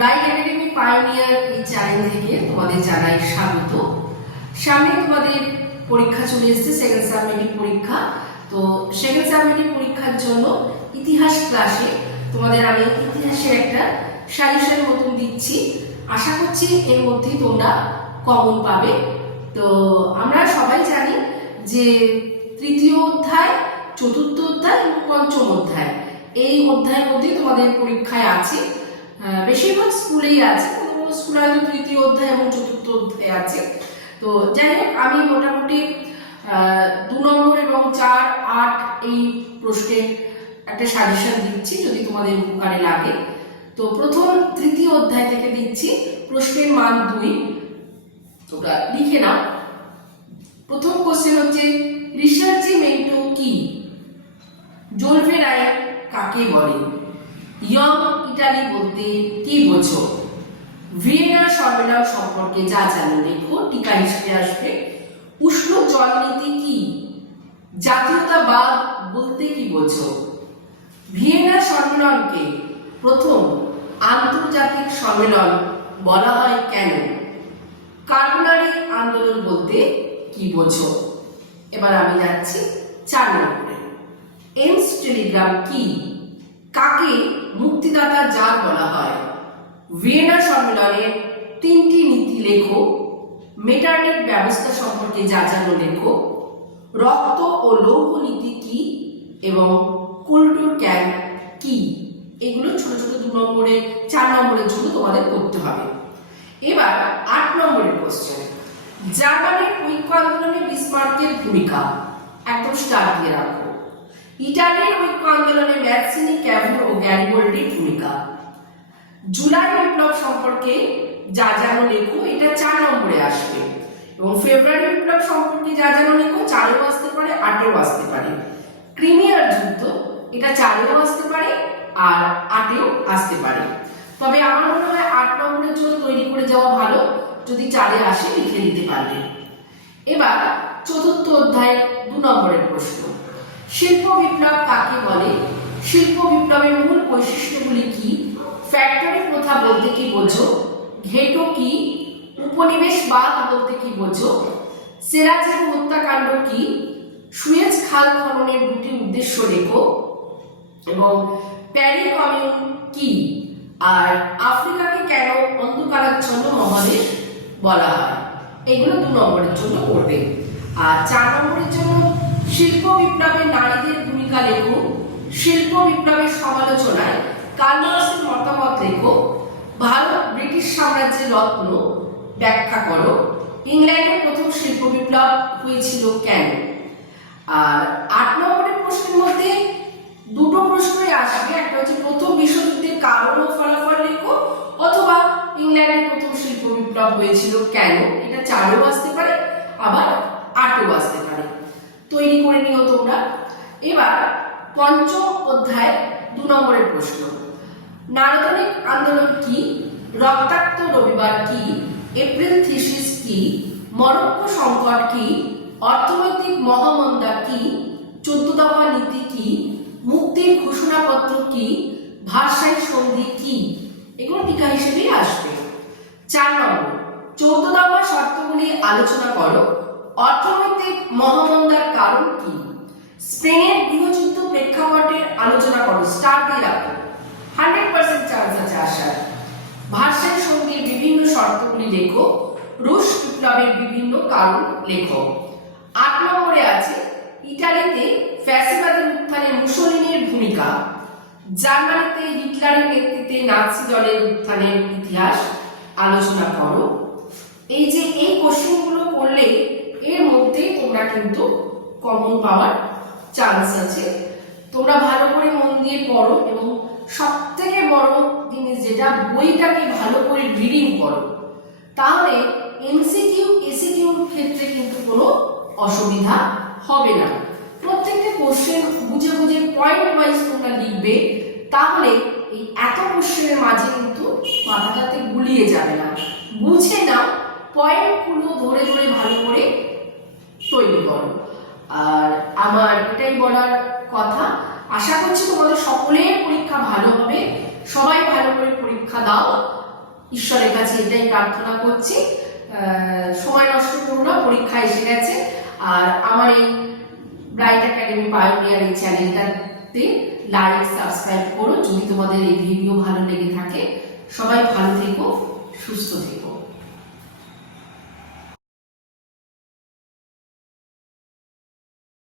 Bright academy pioneer এই channel থেকে তোমাদের জানাই স্বাগত। সামনে তোমাদের পরীক্ষা চলে এসেছে, সেকেন্ড সাবমেটিভ পরীক্ষা। তো সেকেন্ড সাবমেটিভ পরীক্ষার জন্য ইতিহাস ক্লাসে তোমাদের আমি ইতিহাসের একটা সাজেশন মতন দিচ্ছি। আশা করছি এর মধ্যেই তোমরা কমন পাবে। তো আমরা সবাই জানি যে তৃতীয় অধ্যায়, চতুর্থ অধ্যায় এবং পঞ্চম অধ্যায়, এই অধ্যায়ের মধ্যেই তোমাদের পরীক্ষায় আছে। বেশিরভাগ স্কুলেই আছে, কোনো স্কুলে হয়তো তৃতীয় অধ্যায় এবং চতুর্থ অধ্যায় আছে। তো যাই হোক, আমি মোটামুটি 2 নম্বর এবং 4, 8 এই প্রশ্নের একটা সাজেশন দিচ্ছি, যদি তোমাদের উপকারে লাগে। তো প্রথম তৃতীয় অধ্যায় থেকে দিচ্ছি, প্রশ্নের মান 2, তোমরা লিখে নাও। প্রথম কোশ্চেন হচ্ছে, রিসার্চিমেন্টো কি? জোলফেরাই কাকে বলে? ইয়ং ইটালি বলতে কি বোঝো? ভিয়েনা সম্মেলন সম্পর্কে যা জানো লেখো, টিকা হিসেবে আসবে। উষ্ণ জল নীতি কি? জাতীয়তাবাদ বলতে কি বোঝো? ভিয়েনা সম্মেলনকে প্রথম আন্তর্জাতিক সম্মেলন বলা হয় কেন? কার্বোনারি আন্দোলন বলতে কি বোঝো? এবার আমি যাচ্ছি 4 নম্বরে। এমস টেলিগ্রাম কি? কাকে মুক্তিদাতা জাত বলা হয়? ভিয়েনা সম্মেলনের 3টি নীতি লেখো। মেটারনিট ব্যবস্থা সম্পর্কে যা জানো লেখো। রক্ত ও লৌহ নীতি কি এবং কুলটুর ক্যাম্প কি? এগুলো ছোট ছোট 2 নম্বরে, 4 নম্বরের জন্য তোমাদের করতে হবে। এবার 8 নম্বরের কোশ্চেন, জার্মানির ঐক্য আন্দোলনে বিসমার্কের ভূমিকা, একদম স্টার দিয়ে রাখো। ইটালির ঐক্য আন্দোলনে ম্যাসিনি, ক্যাভির ও গ্যারিবল্ডির ভূমিকা। জুলাই বিপ্লব সম্পর্কে যা জানো লেখো, এটা 4 নম্বরে আসবে। এবং ফেব্রুয়ারি বিপ্লব সম্পর্কে যা জানো লেখো, 4এও আসতে পারে, 8এও আসতে পারে। ক্রিমিয়ার যুদ্ধ, এটা 4এও আসতে পারে আর 8এও আসতে পারে। তবে আমার মনে হয় 8 নম্বরের জন্য তৈরি করে যাওয়া ভালো, যদি 4এ আসে লিখে দিতে পারবে। এবার চতুর্থ অধ্যায় 2 নম্বরের প্রশ্ন, শিল্প বিপ্লব কাকে বলে? শিল্প বিপ্লবের মূল বৈশিষ্ট্যগুলি কি? ফ্যাক্টরি প্রথা বলতে কি বোঝো? ঘেটো কি? উপনিবেশবাদ বলতে কি বোঝো? সেরাজেরো হত্যাকাণ্ড কি? সুয়েজ খাল খননের 2টি উদ্দেশ্য লেখো। এবং প্যারি কমিউন কি? আর আফ্রিকাকে কেন অন্ধকারাচ্ছন্ন মহাদেশ বলা হয়? এগুলো 2 নম্বরের জন্য করবে। আর 4 নম্বরের জন্য শিল্প বিপ্লবে নারীদের ভূমিকা লেখো। শিল্প বিপ্লবের সমালোচনায় কার্ল মার্ক্সের মতামত লেখো। ভারত ব্রিটিশ সাম্রাজ্যের রত্ন ব্যাখ্যা করো। ইংল্যান্ডের প্রথম শিল্প বিপ্লব হয়েছিল কেন? আর 8 নম্বরের প্রশ্নের মধ্যে 2টো প্রশ্নই আসবে, একটা হচ্ছে প্রথম বিশ্বযুদ্ধের কারণ ও ফলাফল লেখো, অথবা ইংল্যান্ডের প্রথম শিল্প বিপ্লব হয়েছিল কেন। এটা 4এও আসতে পারে, আবার 8এও আসতে পারে। তৈরি করে নিও তোমরা। এবার পঞ্চম অধ্যায় 2 নম্বরের প্রশ্ন, নারদনিক আন্দোলন কি? রক্তাক্ত রবিবার কি? এপ্রিল থিসিস কি? মরক্কো সংকট কি? অর্থনৈতিক মহামন্দা কি? 14 দফা নীতি কি? মুক্তির ঘোষণাপত্র কি? ভার্সাই সন্ধি কি? এগুলো টিকা হিসেবেই আসবে। 4 নম্বর, 14 দফা শর্তগুলি আলোচনা করো। অর্থনৈতিক মহামন্দার কারণ কি? স্পেনের গৃহযুদ্ধ প্রেক্ষাপটের আলোচনা করো, স্টার দিয়ে রাখো, 100% চান্স আছে আসার। ভার্সাই সন্ধির বিভিন্ন শর্তগুলি লেখো। রুশ বিপ্লবের বিভিন্ন কারণ লেখো। 8 নম্বরে আছে, ইটালিতে ফ্যাসিবাদের উত্থানে মুসোলিনির ভূমিকা। জার্মানিতে হিটলারের নেতৃত্বে নাৎসি দলের উত্থানের ইতিহাস আলোচনা করো। এই যে এই কোশ্চেনগুলো করলে এর মধ্যে তোমরা কিন্তু কমন পাওয়ার চান্স আছে। তোমরা ভালো করে মন দিয়ে পড়ো, এবং সবথেকে বড় জিনিস যেটা, বইটাকে ভালো করে রিডিং করো, তাহলে এমসিকিউ এসিকিউর ক্ষেত্রে কিন্তু কোনো অসুবিধা হবে না। প্রত্যেকটা কোশ্চেন বুঝে বুঝে পয়েন্ট ওয়াইজ তোমরা লিখবে, তাহলে এই এত কোশ্চেনের মাঝে কিন্তু মাথাটাতে গুলিয়ে যাবে না। বুঝে নাও, পয়েন্টগুলো ধরে ধরে ভালো করে তৈরি করো। আর আমার এটাই বলার কথা। আশা করছি তোমাদের সকলের পরীক্ষা ভালো হবে, সবাই ভালো করে পরীক্ষা দাও। ঈশ্বরের কাছে এটাই প্রার্থনা করছি। সময় নষ্ট করো না, পরীক্ষা এসে গেছে। আর আমার এই ব্রাইট একাডেমি পায়োনিয়ার এই চ্যানেলটাতে লাইক সাবস্ক্রাইব করো যদি তোমাদের এই ভিডিও ভালো লেগে থাকে। সবাই ভালো থেকো, সুস্থ থেকো।